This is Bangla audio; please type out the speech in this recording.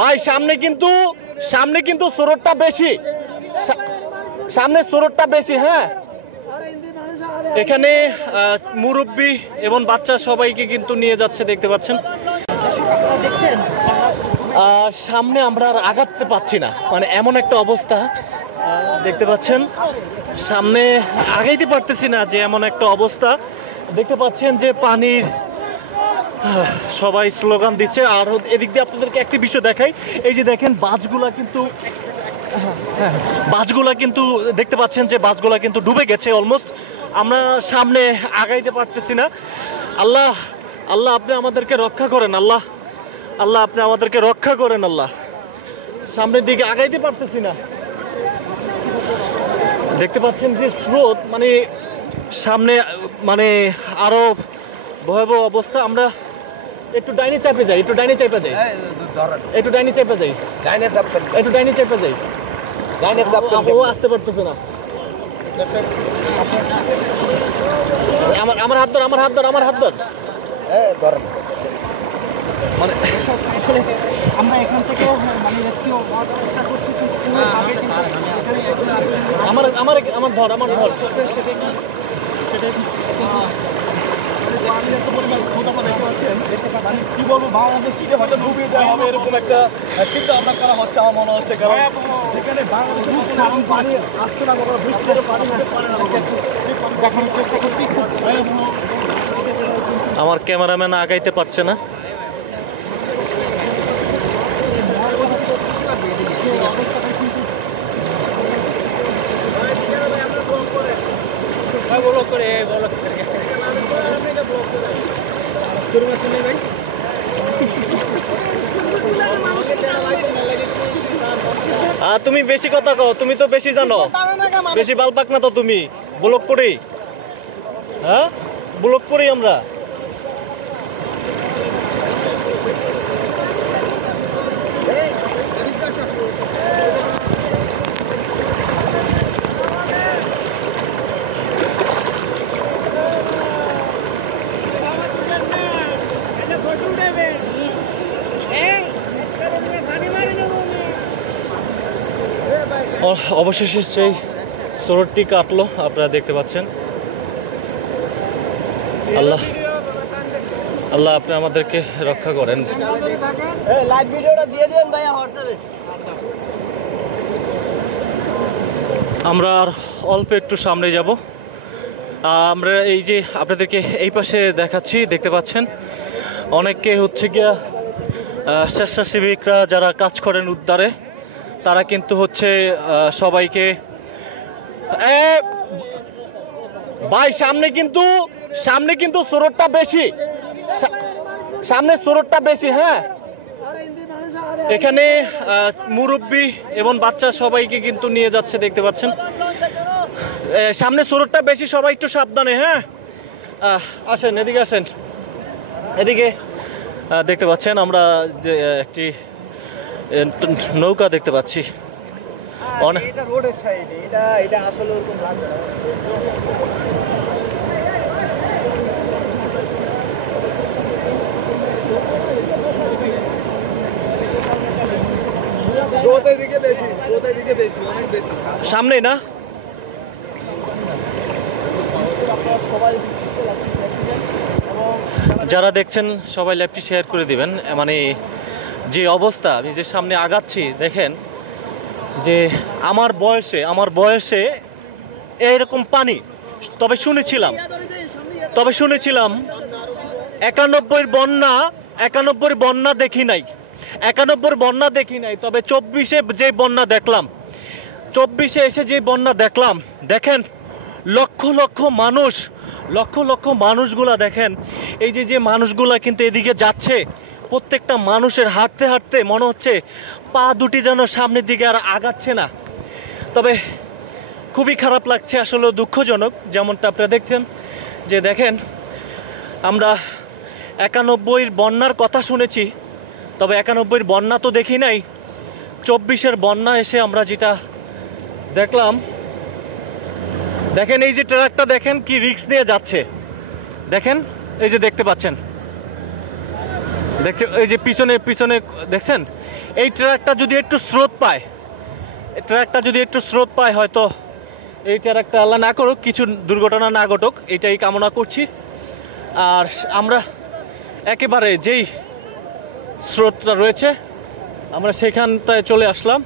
ভাই সামনে কিন্তু স্রোতটা বেশি, সামনে স্রোতটা বেশি। হ্যাঁ, এখানে মুরব্বী এবং বাচ্চা সবাইকে কিন্তু নিয়ে যাচ্ছে, দেখতে পাচ্ছেন। সামনে আমরা আর আগাতে পাচ্ছি না, মানে এমন একটা অবস্থা দেখতে পাচ্ছেন। সামনে আগাইতে পারতেছি না, যে এমন একটা অবস্থা দেখতে পাচ্ছেন, যে পানির সবাই স্লোগান দিচ্ছে। আর এদিক দিয়ে আপনাদেরকে একটি বিষয় দেখাই, এই যে দেখেন বাসগুলা কিন্তু দেখতে পাচ্ছেন যে বাসগুলা কিন্তু ডুবে গেছে অলমোস্ট। আমরা সামনে আগাইতে পারতেছি না। আল্লাহ আল্লাহ আপনি আমাদেরকে রক্ষা করেন, আল্লাহ আল্লাহ আপনি আমাদেরকে রক্ষা করেন, আল্লাহ। সামনের দিকে আগাইতে পারতেছি না, দেখতে পাচ্ছেন যে স্রোত, মানে সামনে মানে আরো ভয়াবহ অবস্থা। আমরা একটু ডাইনে চাপে যাই, একটু ডাইনে চাপে যাই। ও আসতে পারতেছে না। আমার হাত ধর, মানে আসলে আমরা এখান থেকে মানে রেস্কিউ হওয়ার চেষ্টা করছি, আমার ধর কি বলবো, বাংলাদেশকে হয়তো ডুবিয়ে দেওয়া হবে এরকম একটা চিন্তা ভাবনা করা হচ্ছে আমার মনে হচ্ছে। কারণ যেখানে বাংলাদেশ পানি আসতে না, বৃষ্টির পানি দেখানোর চেষ্টা করছি। আমার ক্যামেরাম্যান আগাইতে পারছে না। তুমি বেশি কথা কও, তুমি তো বেশি জানো, বেশি বালপাক না তো তুমি। ব্লক করি, হ্যাঁ ব্লক করি আমরা। অবশেষে সেই স্রোতটি কাটলো, আপনারা দেখতে পাচ্ছেন। আল্লাহ আল্লাহ আপনি আমাদেরকে রক্ষা করেন। আমরা আর অল্প একটু সামনে যাব। আমরা এই যে আপনাদেরকে এই পাশে দেখাচ্ছি, দেখতে পাচ্ছেন অনেককে হচ্ছে গিয়া স্বেচ্ছাসেবিকরা যারা কাজ করেন উদ্ধারে, তারা কিন্তু হচ্ছে সবাইকে ভাই সামনে কিন্তু স্রোতটা বেশি, সামনে স্রোতটা বেশি। হ্যাঁ, এখানে মুরব্বী এবং বাচ্চা সবাইকে কিন্তু নিয়ে যাচ্ছে, দেখতে পাচ্ছেন। সামনে স্রোতটা বেশি, সবাই একটু সাবধানে। হ্যাঁ, আসেন এদিকে, আসেন এদিকে। দেখতে পাচ্ছেন আমরা একটি নৌকা দেখতে পাচ্ছি। এটা রোডের সাইডে, এটা আসলে ওরকম লাগবে না। সামনে না, যারা দেখছেন সবাই লাইভটি শেয়ার করে দিবেন। মানে যে অবস্থা, আমি যে সামনে আগাচ্ছি, দেখেন যে আমার বয়সে এইরকম পানি তবে শুনেছিলাম 91 বন্যা দেখি নাই, 91 বন্যা দেখি নাই। তবে 24-এ যে বন্যা দেখলাম, 24-এ এসে যে বন্যা দেখলাম, দেখেন লক্ষ লক্ষ মানুষগুলা দেখেন। এই যে মানুষগুলা কিন্তু এদিকে যাচ্ছে, প্রত্যেকটা মানুষের হাঁটতে হাঁটতে মনে হচ্ছে পা দুটি যেন সামনের দিকে আর আগাচ্ছে না। তবে খুবই খারাপ লাগছে, আসলে দুঃখজনক। যেমনটা আপনারা দেখছেন যে দেখেন, আমরা 91 বন্যার কথা শুনেছি, তবে 91 বন্যা তো দেখি নাই। 24-এর বন্যা এসে আমরা যেটা দেখলাম, দেখেন এই যে ট্রাকটা দেখেন কি রিস্ক নিয়ে যাচ্ছে, দেখেন এই যে দেখতে পাচ্ছেন, দেখছে এই যে পিছনে পিছনে দেখছেন, এই ট্রাকটা যদি একটু স্রোত পায়, হয়তো এই ট্রাকটা আল্লাহ না করুক কিছু দুর্ঘটনা না ঘটুক, এটাই কামনা করছি। আর আমরা একেবারে যেই স্রোতটা রয়েছে আমরা সেখানটায় চলে আসলাম।